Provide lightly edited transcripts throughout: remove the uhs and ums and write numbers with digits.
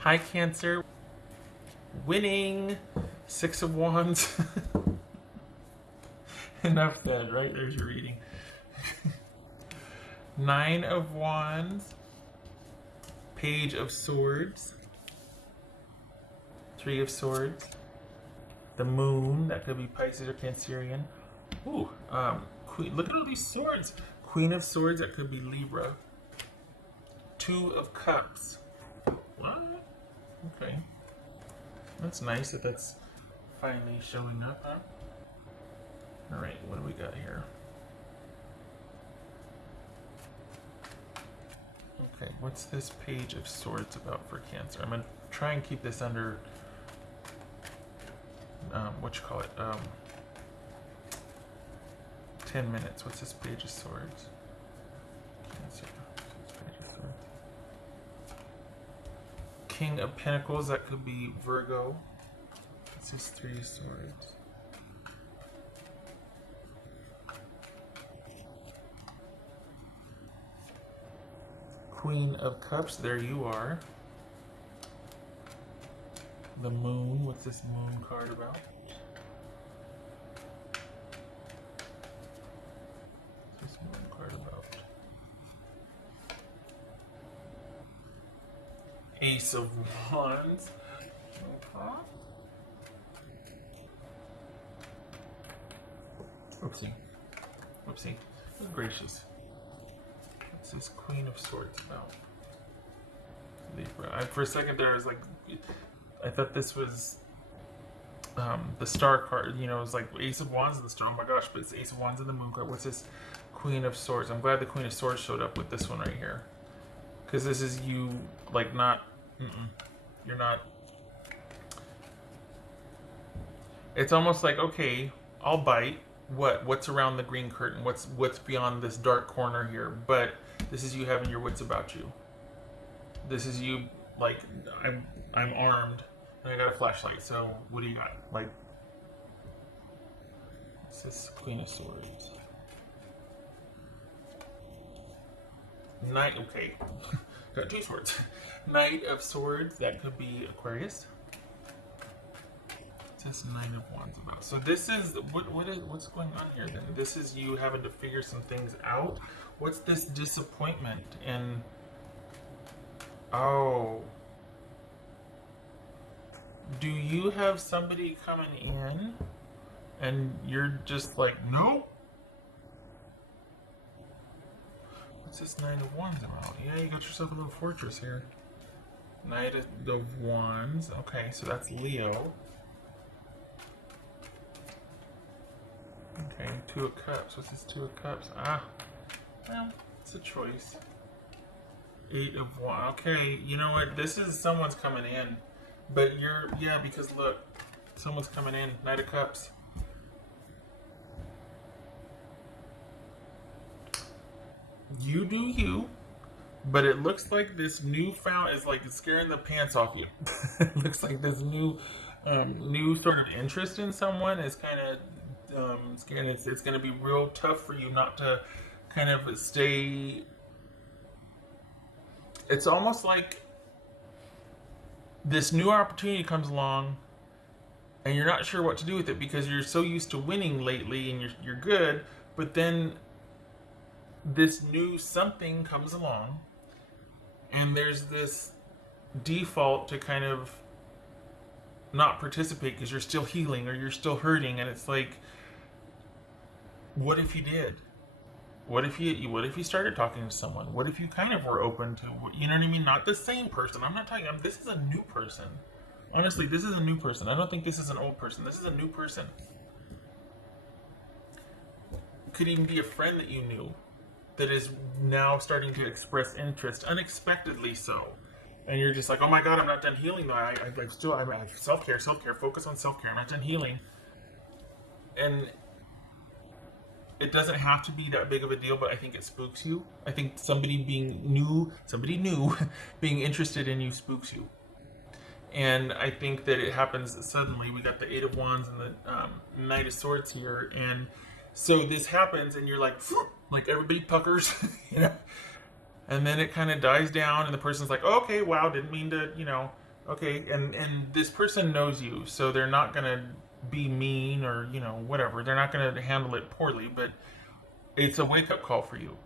Hi, Cancer. Winning. Six of Wands. Enough said, right? There's your reading. Nine of Wands. Page of Swords. Three of Swords. The Moon. That could be Pisces or Cancerian. Ooh, Queen. Look at all these swords. Queen of Swords. That could be Libra. Two of Cups. What? Okay. That's nice that that's finally showing up, huh? Alright, what do we got here? Okay, what's this Page of Swords about for Cancer? I'm going to try and keep this under, what you call it, 10 minutes. What's this Page of Swords? Cancer. Page of Swords. King of Pentacles, that could be Virgo. This is Three of Swords. Queen of Cups, there you are. The Moon, what's this Moon card about? What's this Moon card about? Ace of Wands. Okay. Oopsie. Oopsie. Good gracious. What's this Queen of Swords about? Libra. For a second there, I was like, I thought this was the Star card. You know, it was like Ace of Wands and the Star. Oh my gosh, but it's Ace of Wands and the Moon card. What's this Queen of Swords? I'm glad the Queen of Swords showed up with this one right here. Because this is you, like, not... You're not... It's almost like, okay, I'll bite. What's around the green curtain? What's beyond this dark corner here? But this is you having your wits about you. This is you, like, I'm armed and I got a flashlight. So what do you got? Like, what's this Queen of Swords? Knight. Okay, got two swords. Knight of Swords. That could be Aquarius. This Nine of Wands about. So this is what's going on here then? This is you having to figure some things out. What's this disappointment in? Oh, do you have somebody coming in and you're just like, no? What's this Nine of Wands about? Yeah, you got yourself a little fortress here. Knight of Wands. Okay, so that's Leo. Okay, Two of Cups. What's this Two of Cups? Ah, well, it's a choice. Eight of Wands. Okay, you know what? This is someone's coming in. But you're, yeah, because look, someone's coming in. Knight of Cups. You do you. But it looks like this newfound is like scaring the pants off you. It looks like this new sort of interest in someone is kind of scaring. It's going to be real tough for you not to kind of stay. It's almost like this new opportunity comes along and you're not sure what to do with it because you're so used to winning lately and you're good, but then this new something comes along and there's this default to kind of not participate because you're still healing or you're still hurting, and it's like, what if you did? What if you started talking to someone? What if you kind of were open to, you know what I mean? Not the same person. I'm not talking, this is a new person. Honestly, this is a new person. I don't think this is an old person. This is a new person. Could even be a friend that you knew that is now starting to express interest, unexpectedly so. And you're just like, oh my God, I'm not done healing though. I'm self-care, focus on self-care. I'm not done healing. And it doesn't have to be that big of a deal, but I think it spooks you. I think somebody new, being interested in you spooks you. And I think that it happens suddenly. We got the Eight of Wands and the Knight of Swords here. And so this happens and you're like everybody puckers, you know? And then it kind of dies down and the person's like, oh, okay, wow, didn't mean to, you know, Okay, and this person knows you, so they're not gonna be mean or whatever. They're not gonna handle it poorly, but it's a wake up call for you.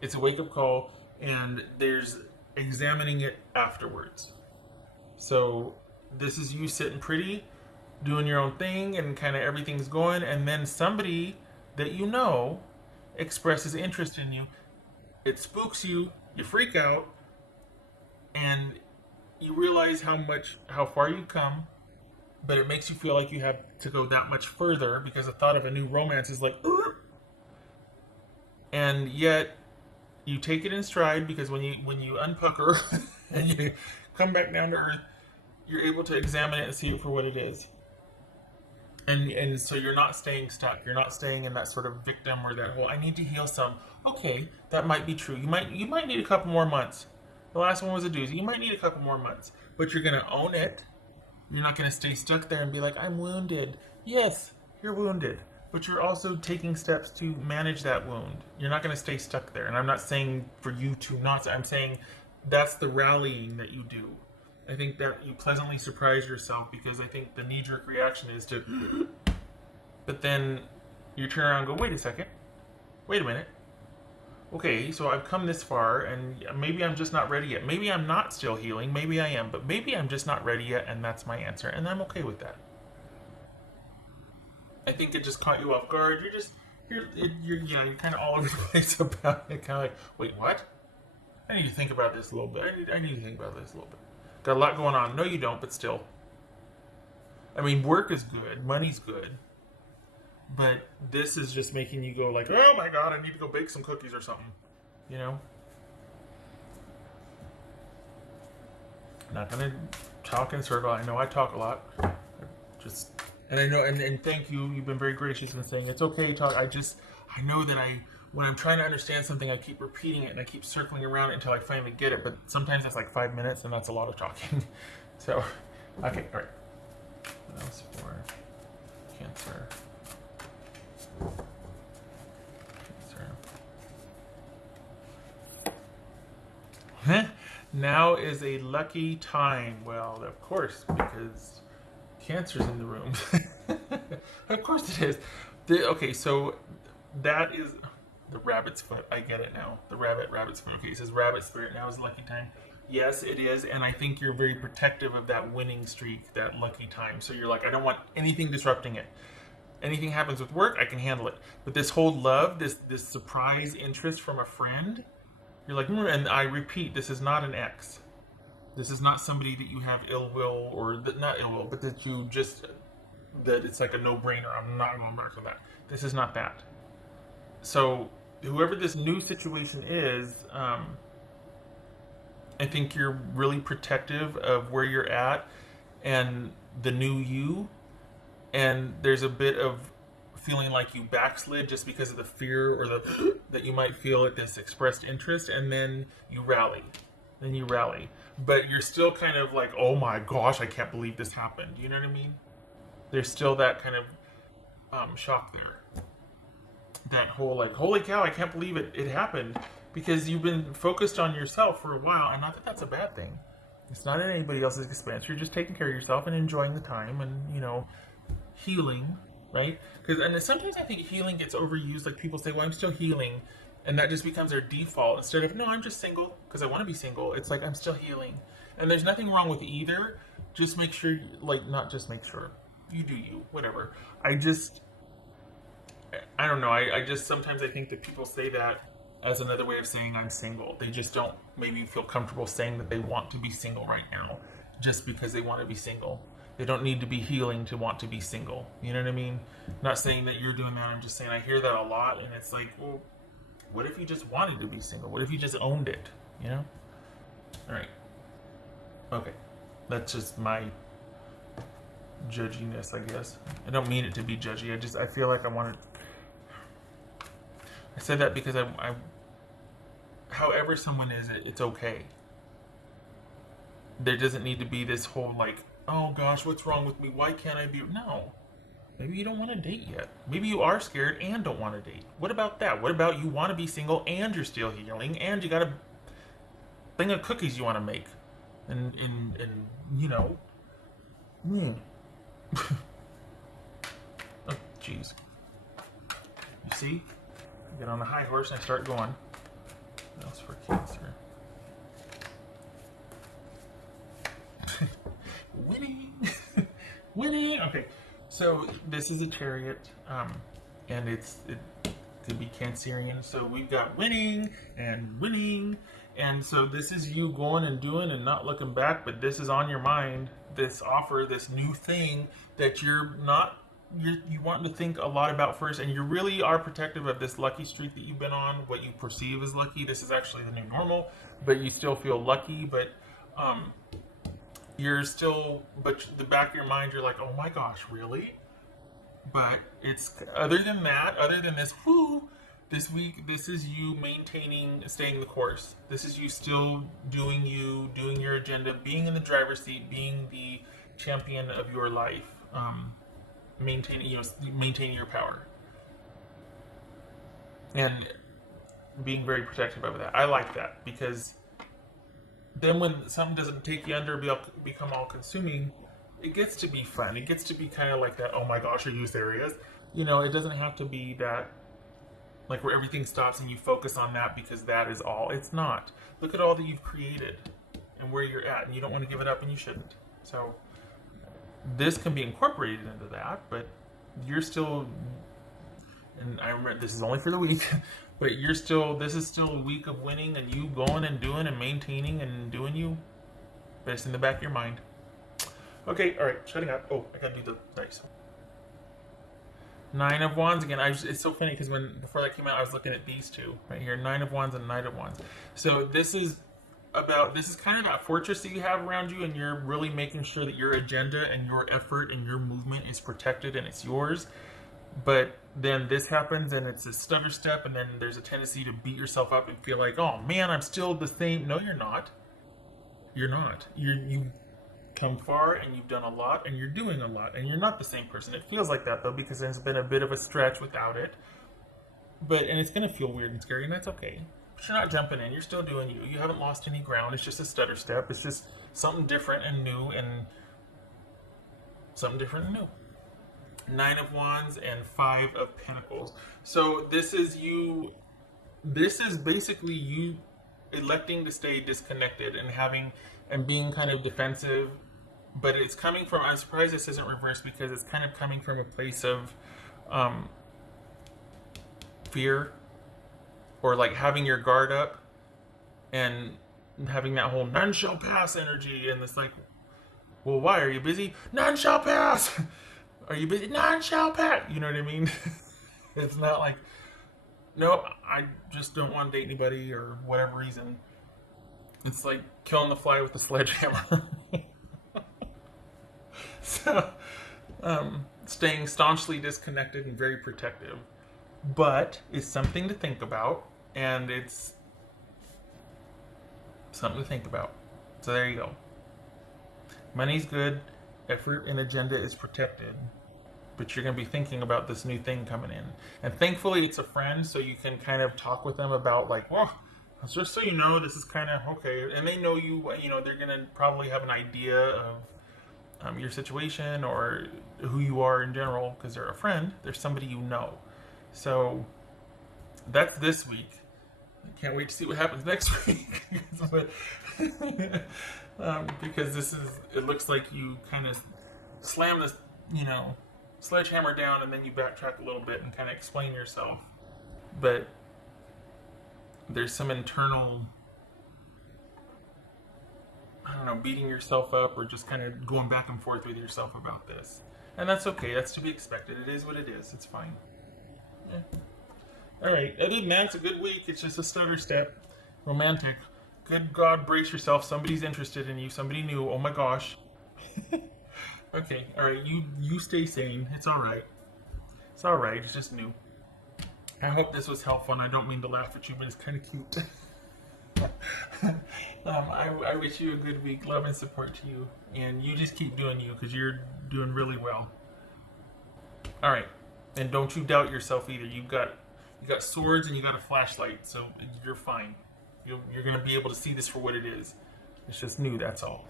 It's a wake up call, and there's examining it afterwards. So this is you sitting pretty, doing your own thing, and kind of everything's going, and then somebody that you know expresses interest in you. It spooks you, you freak out, and you realize how far you've come, but it makes you feel like you have to go that much further because the thought of a new romance is like, ugh! And yet you take it in stride because when you unpucker and you come back down to earth, you're able to examine it and see it for what it is. And so you're not staying stuck. You're not staying in that sort of victim or that whole I need to heal some. Okay, that might be true. You might need a couple more months. The last one was a doozy. You might need a couple more months, but you're gonna own it. You're not gonna stay stuck there and be like, I'm wounded. Yes, you're wounded, but you're also taking steps to manage that wound. You're not gonna stay stuck there. And I'm not saying for you to not. I'm saying that's the rallying that you do. I think that you pleasantly surprise yourself because I think the knee-jerk reaction is to, but then you turn around and go, wait a second, wait a minute. Okay, so I've come this far and maybe I'm just not ready yet. Maybe I'm not still healing, maybe I am, but maybe I'm just not ready yet and that's my answer and I'm okay with that. I think it just caught you off guard. You're kind of all over the place about it. Kind of like, wait, what? I need to think about this a little bit. I need to think about this a little bit. Got a lot going on. No, you don't, but still. I mean, work is good. Money's good. But this is just making you go like, oh my god, I need to go bake some cookies or something. You know? Not gonna talk in circle. I know I talk a lot. And I know, and thank you. You've been very gracious in saying it's okay to talk. I know that when I'm trying to understand something, I keep repeating it and I keep circling around it until I finally get it. But sometimes that's like 5 minutes, and that's a lot of talking. So, okay, all right. What else for Cancer? Cancer. Now is a lucky time. Well, of course, because Cancer's in the room. Of course it is. Okay, so that is the rabbit's foot. I get it now. The rabbit's foot. Okay, it says rabbit spirit now is a lucky time. Yes, it is, and I think you're very protective of that winning streak, that lucky time. So you're like, I don't want anything disrupting it. Anything happens with work, I can handle it. But this whole love, this surprise interest from a friend, you're like, and I repeat, this is not an ex. This is not somebody that you have ill will, or that not ill will, but that it's like a no-brainer. I'm not going back to that. This is not that. So whoever this new situation is, I think you're really protective of where you're at and the new you. And there's a bit of feeling like you backslid just because of the fear or that you might feel at this expressed interest, and then you rally. But you're still kind of like, oh my gosh, I can't believe this happened. You know what I mean? There's still that kind of shock there. That whole like, holy cow, I can't believe it happened, because you've been focused on yourself for a while, and not that that's a bad thing. It's not at anybody else's expense. You're just taking care of yourself and enjoying the time, and healing, right? And sometimes I think healing gets overused. Like people say, well, I'm still healing, and that just becomes their default instead of, no, I'm just single because I want to be single. It's like, I'm still healing, and there's nothing wrong with either. Just make sure, not just make sure, you do you, whatever. I don't know. I just sometimes I think that people say that as another way of saying I'm single. They just don't maybe feel comfortable saying that they want to be single right now just because they want to be single. They don't need to be healing to want to be single. You know what I mean? I'm not saying that you're doing that. I'm just saying I hear that a lot, and it's like, well, what if you just wanted to be single? What if you just owned it? All right. Okay. That's just my judginess, I guess. I don't mean it to be judgy. I feel like I said that because I however someone is, it's okay. There doesn't need to be this whole like, oh gosh, what's wrong with me? Why can't I be? No. Maybe you don't want to date yet. Maybe you are scared and don't want to date. What about that? What about you want to be single and you're still healing and you got a thing of cookies you want to make? and you know, mm. Oh, jeez. You see? I get on the high horse and I start going. What else for Cancer? Winning! Winning! Okay, so this is a Chariot, and it could be Cancerian. So we've got winning, and so this is you going and doing and not looking back, but this is on your mind, this offer, this new thing that you want to think a lot about first, and you really are protective of this lucky streak that you've been on, what you perceive as lucky. This is actually the new normal, but you still feel lucky, but the back of your mind, you're like, oh my gosh, really? But it's, other than this, this week, this is you staying the course. This is you still doing your agenda, being in the driver's seat, being the champion of your life, maintaining your power, and being very protective of that. I like that, because then when something doesn't take you under, become all consuming, it gets to be fun. It gets to be kind of like that, oh my gosh, are you serious? You know, it doesn't have to be that, like, where everything stops and you focus on that because that is all. It's not. Look at all that you've created and where you're at, and you don't want to give it up, and you shouldn't. So this can be incorporated into that, but you're still, and I remember this is only for the week, but this is still a week of winning and you going and doing and maintaining and doing you, but it's in the back of your mind. Okay, all right, shutting up. Oh, I gotta do the dice. 9 of Wands again. It's so funny because before that came out, I was looking at these two right here, 9 of Wands and Knight of Wands. So this is kind of that fortress that you have around you, and you're really making sure that your agenda and your effort and your movement is protected and it's yours. But then this happens and it's a stutter step, and then there's a tendency to beat yourself up and feel like, oh man, I'm still the same. No, you're not. You're not. You come far and you've done a lot and you're doing a lot, and you're not the same person. It feels like that though, because there's been a bit of a stretch without it. And it's gonna feel weird and scary, and that's okay. But you're not jumping in. You're still doing you. You haven't lost any ground. It's just a stutter step. It's just something different and new, and something different and new. 9 of Wands and 5 of Pentacles. So this is you. This is basically you electing to stay disconnected and being kind of defensive. But it's coming from, I'm surprised this isn't reversed, because it's kind of coming from a place of fear, or like having your guard up and having that whole none shall pass energy. And it's like, well, why? Are you busy? None shall pass. Are you busy? None shall pass. You know what I mean? It's not like, no, I just don't want to date anybody or whatever reason. It's like killing the fly with the sledgehammer. So, staying staunchly disconnected and very protective. But it's something to think about, and it's something to think about. So there you go. Money's good, effort and agenda is protected, but you're going to be thinking about this new thing coming in. And thankfully it's a friend, so you can kind of talk with them about, like, well, just so you know, this is kind of okay. And they know you, you know, they're going to probably have an idea of your situation or who you are in general, because they're a friend. They're somebody you know. So that's this week. I can't wait to see what happens next week. But, because it looks like you kind of slam this, sledgehammer down, and then you backtrack a little bit and kind of explain yourself. But there's some internal, I don't know, beating yourself up or just kind of going back and forth with yourself about this. And that's okay. That's to be expected. It is what it is. It's fine. Yeah. All right. Other than that, it's a good week. It's just a stutter step. Romantic. Good God, brace yourself. Somebody's interested in you. Somebody new. Oh my gosh. Okay. All right. You stay sane. It's all right. It's all right. It's just new. I hope this was helpful, and I don't mean to laugh at you, but it's kind of cute. I wish you a good week. Love and support to you. And you just keep doing you, because you're doing really well. All right. And don't you doubt yourself either. You got swords and you got a flashlight, so you're fine. You're going to be able to see this for what it is. It's just new, that's all.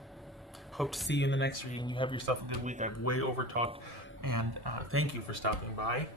Hope to see you in the next reading. You have yourself a good week. I've way over talked, and thank you for stopping by.